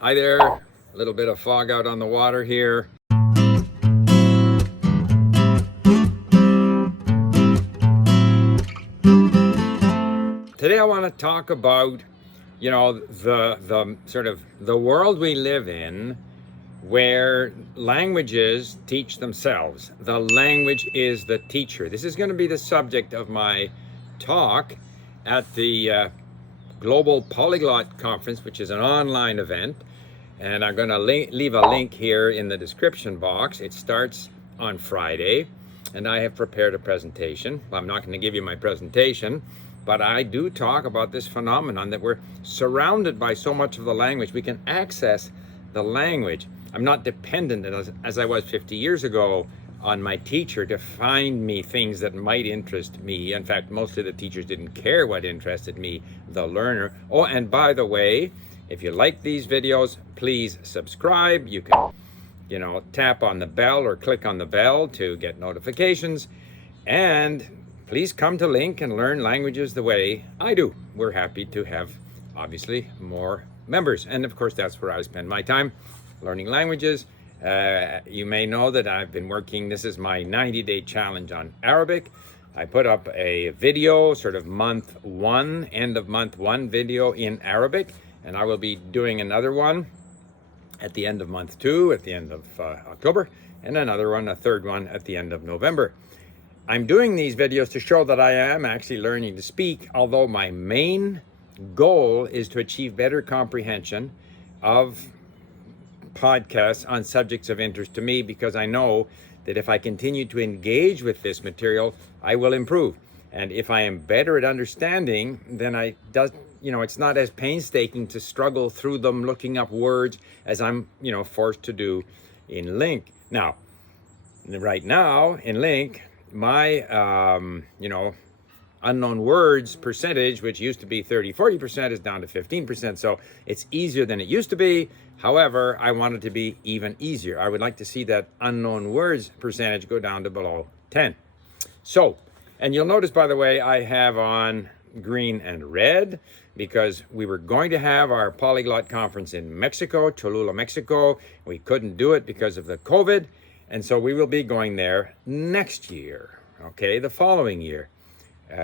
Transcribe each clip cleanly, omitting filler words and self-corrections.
Hi there, a little bit of fog out on the water here. Today I want to talk about, the sort of the world we live in where languages teach themselves. The language is the teacher. This is going to be the subject of my talk at the Global Polyglot Conference, which is an online event. And I'm going to leave a link here in the description box. It starts on Friday, and I have prepared a presentation. I'm not going to give you my presentation, but I do talk about this phenomenon that we're surrounded by so much of the language. We can access the language. I'm not dependent, as I was 50 years ago, on my teacher to find me things that might interest me. In fact, mostly the teachers didn't care what interested me, the learner. Oh, and by the way, if you like these videos, please subscribe. You can, tap on the bell or click on the bell to get notifications. And please come to Link and learn languages the way I do. We're happy to have, obviously, more members. And of course, that's where I spend my time, learning languages. You may know that I've been working, this is my 90-day challenge on Arabic. I put up a video, sort of month one, end of month one video in Arabic. And I will be doing another one at the end of month two, at the end of October, and another one, a third one, at the end of November. I'm doing these videos to show that I am actually learning to speak, although my main goal is to achieve better comprehension of podcasts on subjects of interest to me, because I know that if I continue to engage with this material, I will improve. And if I am better at understanding, then it's not as painstaking to struggle through them, looking up words, as I'm, forced to do in Link. Now, right now in Link, my, unknown words percentage, which used to be 30-40%, is down to 15%. So it's easier than it used to be. However, I want it to be even easier. I would like to see that unknown words percentage go down to below 10. So, and you'll notice, by the way, I have on green and red because we were going to have our polyglot conference in Mexico, Cholula, Mexico. We couldn't do it because of the COVID. And so we will be going there next year, okay, the following year.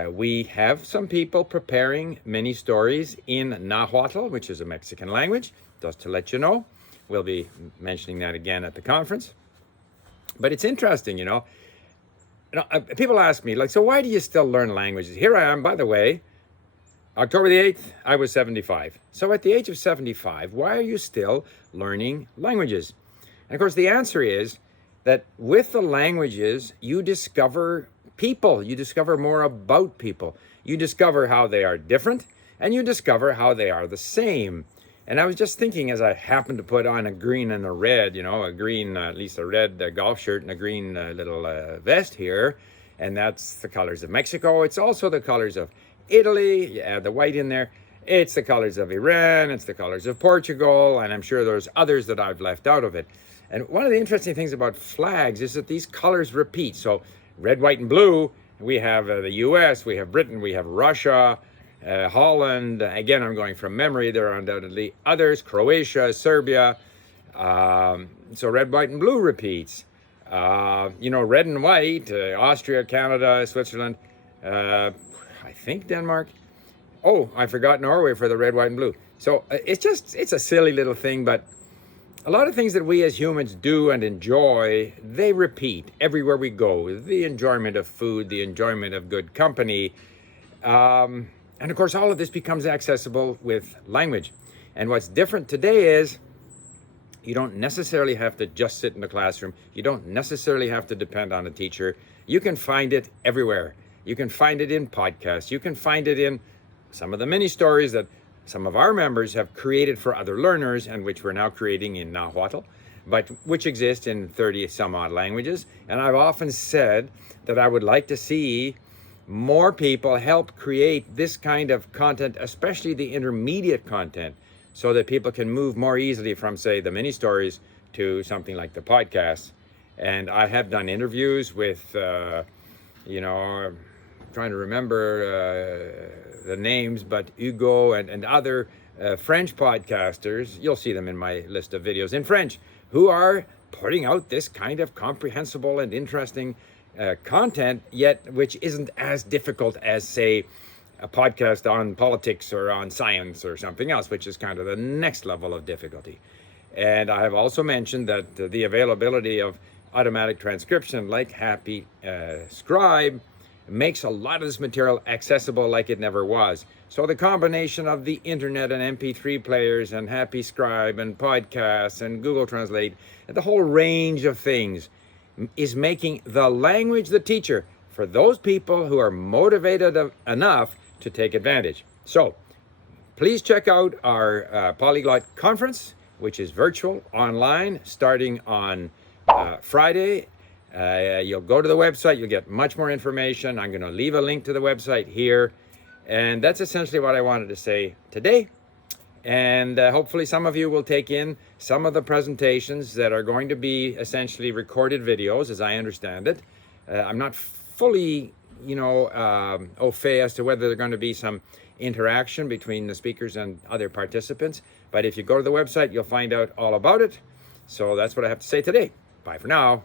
We have some people preparing mini stories in Nahuatl, which is a Mexican language, just to let you know. We'll be mentioning that again at the conference. But it's interesting, people ask me, so why do you still learn languages? Here I am, by the way, October the 8th, I was 75. So at the age of 75, why are you still learning languages? And of course, the answer is that with the languages, you discover people. You discover more about people. You discover how they are different, and you discover how they are the same. And I was just thinking, as I happened to put on a green and a red, a green, at least a red golf shirt and a green little vest here, and that's the colors of Mexico. It's also the colors of Italy. You add the white in there. It's the colors of Iran. It's the colors of Portugal. And I'm sure there's others that I've left out of it. And one of the interesting things about flags is that these colors repeat. So red, white, and blue, we have the US, we have Britain, we have Russia, Holland. Again, I'm going from memory. There are undoubtedly others, Croatia, Serbia. So red, white, and blue repeats. Red and white, Austria, Canada, Switzerland, I think Denmark. Oh, I forgot Norway for the red, white, and blue. So it's a silly little thing, but a lot of things that we as humans do and enjoy, they repeat everywhere we go. The enjoyment of food, the enjoyment of good company. And of course, all of this becomes accessible with language. And what's different today is you don't necessarily have to just sit in the classroom. You don't necessarily have to depend on a teacher. You can find it everywhere. You can find it in podcasts. You can find it in some of the mini stories that some of our members have created for other learners, and which we're now creating in Nahuatl, but which exist in 30 some odd languages. And I've often said that I would like to see more people help create this kind of content, especially the intermediate content, so that people can move more easily from, say, the mini stories to something like the podcast. And I have done interviews with, trying to remember the names, but Hugo and other French podcasters, you'll see them in my list of videos in French, who are putting out this kind of comprehensible and interesting content, yet which isn't as difficult as, say, a podcast on politics or on science or something else, which is kind of the next level of difficulty. And I have also mentioned that the availability of automatic transcription like Happy Scribe makes a lot of this material accessible like it never was. So the combination of the internet and MP3 players and Happy Scribe and podcasts and Google Translate and the whole range of things is making the language the teacher for those people who are motivated enough to take advantage. So please check out our Polyglot conference, which is virtual online starting on Friday. You'll go to the website, you'll get much more information. I'm going to leave a link to the website here. And that's essentially what I wanted to say today. And hopefully some of you will take in some of the presentations that are going to be essentially recorded videos, as I understand it. I'm not fully, au fait as to whether there's going to be some interaction between the speakers and other participants. But if you go to the website, you'll find out all about it. So that's what I have to say today. Bye for now.